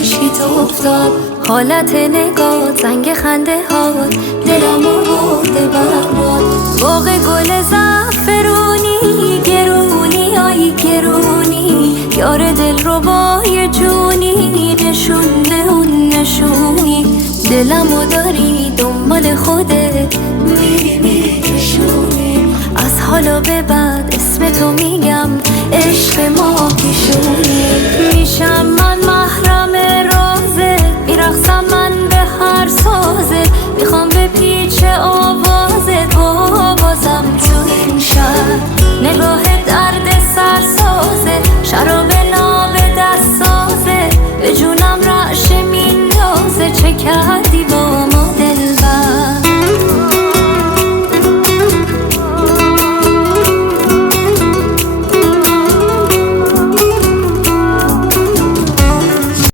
مشکی تو افتاد. حالت نگاه زنگ خنده هات دلم برده برباد. باغ گل زعفرونی گرونی آی گرونی، یار دل رو بای جونی، نشونه اون نشونی. دلمو داری دنبال خودت میری کشونی. از حالا به بعد اسم تو میگم عشق ما پیشونی. میشم